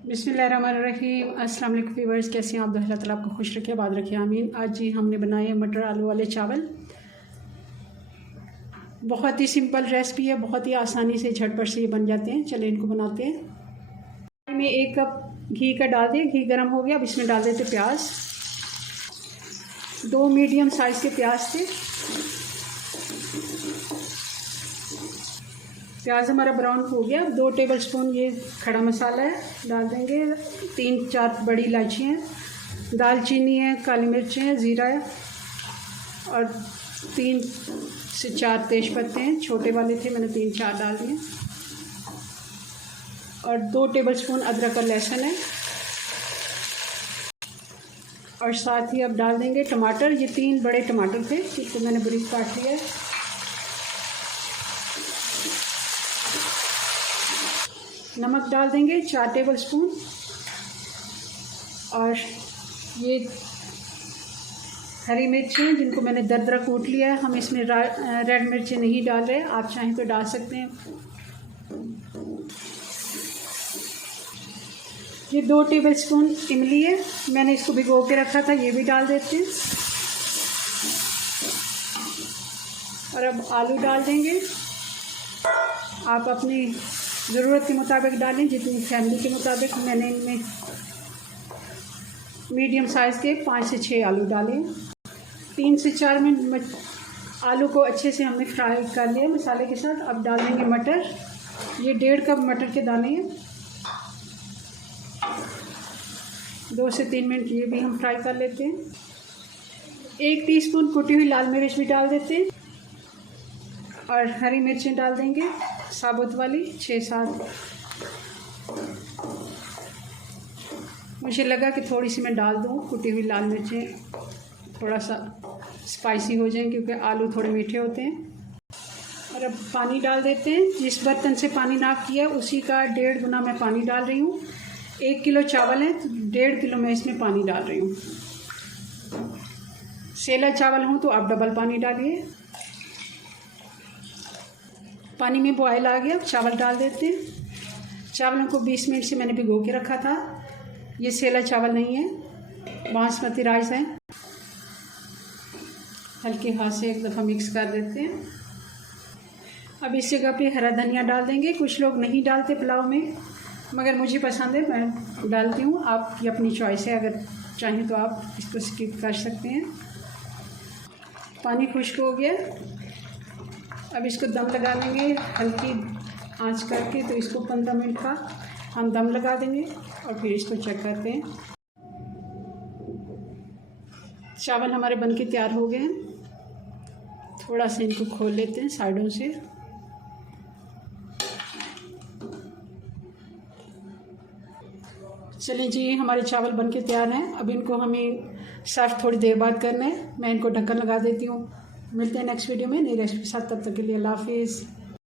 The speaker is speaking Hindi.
बिस्मिल्लाहिर्रहमानिर्रहीम। अस्सलाम वालेकुम व्यूअर्स, कैसे हैं आप? अल्लाह ताला आपको खुश रखे, आबाद रखे, आमीन। आज जी हमने बनाए हैं मटर आलू वाले चावल। बहुत ही सिंपल रेसिपी है, बहुत ही आसानी से झटपट से ये बन जाते हैं। चलिए इनको बनाते हैं। में 1 कप घी का डाल दें। घी गर्म हो गया, अब इसमें डाल देते प्याज। 2 मीडियम साइज़ के प्याज थे। प्याज हमारा ब्राउन हो गया। 2 टेबलस्पून ये खड़ा मसाला है, डाल देंगे। 3-4 बड़ी इलायची हैं, दालचीनी है, काली मिर्च है, ज़ीरा है और 3 से 4 तेज पत्ते हैं। छोटे वाले थे, मैंने 3-4 डाल दिए। और 2 टेबलस्पून अदरक और लहसुन है। और साथ ही अब डाल देंगे टमाटर। ये 3 बड़े टमाटर थे, जिनको मैंने बारीक काट लिया है। नमक डाल देंगे 4 टेबलस्पून। और ये हरी मिर्चें, जिनको मैंने दरदरा कूट लिया है। हम इसमें रेड मिर्चें नहीं डाल रहे, आप चाहें तो डाल सकते हैं। ये 2 टेबलस्पून इमली है, मैंने इसको भिगो के रखा था, ये भी डाल देते हैं। और अब आलू डाल देंगे। आप अपनी ज़रूरत के मुताबिक डालें, जितनी फैमिली के मुताबिक। मैंने इनमें मीडियम साइज़ के 5 से 6 आलू डाले। 3 से 4 मिनट आलू को अच्छे से हमने फ्राई कर लिया मसाले के साथ। अब डाल देंगे मटर। ये 1.5 कप मटर के दाने हैं। 2 से 3 मिनट ये भी हम फ्राई कर लेते हैं। 1 टीस्पून कुटी हुई लाल मिर्च भी डाल देते हैं। और हरी मिर्चें डाल देंगे, साबुत वाली 6-7। मुझे लगा कि थोड़ी सी मैं डाल दूँ कुटी हुई लाल मिर्चें, थोड़ा सा स्पाइसी हो जाएं, क्योंकि आलू थोड़े मीठे होते हैं। और अब पानी डाल देते हैं। जिस बर्तन से पानी नाप किया उसी का 1.5 गुना मैं पानी डाल रही हूँ। 1 किलो चावल है तो 1.5 किलो मैं इसमें पानी डाल रही हूँ। सेला चावल हो तो आप डबल पानी डालिए। पानी में बॉयल आ गया, चावल डाल देते हैं। चावलों को 20 मिनट से मैंने भिगो के रखा था। ये सेला चावल नहीं है, बासमती राइस है। हल्के हाथ से एक दफ़ा मिक्स कर देते हैं। अब इस जगह पे हरा धनिया डाल देंगे। कुछ लोग नहीं डालते पुलाव में, मगर मुझे पसंद है, मैं डालती हूँ। आपकी अपनी चॉइस है, अगर चाहें तो आप इसको स्किप कर सकते हैं। पानी खुश्क हो गया, अब इसको दम लगा देंगे हल्की आंच करके। तो इसको 15 मिनट का हम दम लगा देंगे और फिर इसको चेक करते हैं। चावल हमारे बनके तैयार हो गए हैं। थोड़ा सा इनको खोल लेते हैं साइडों से। चलिए जी, हमारे चावल बनके तैयार हैं। अब इनको हमें सर्व थोड़ी देर बाद करना है। मैं इनको ढक्कन लगा देती हूँ। मिलते हैं नेक्स्ट वीडियो में नई रेसिपी के साथ। तब तक के लिए अल्लाह हाफिज़।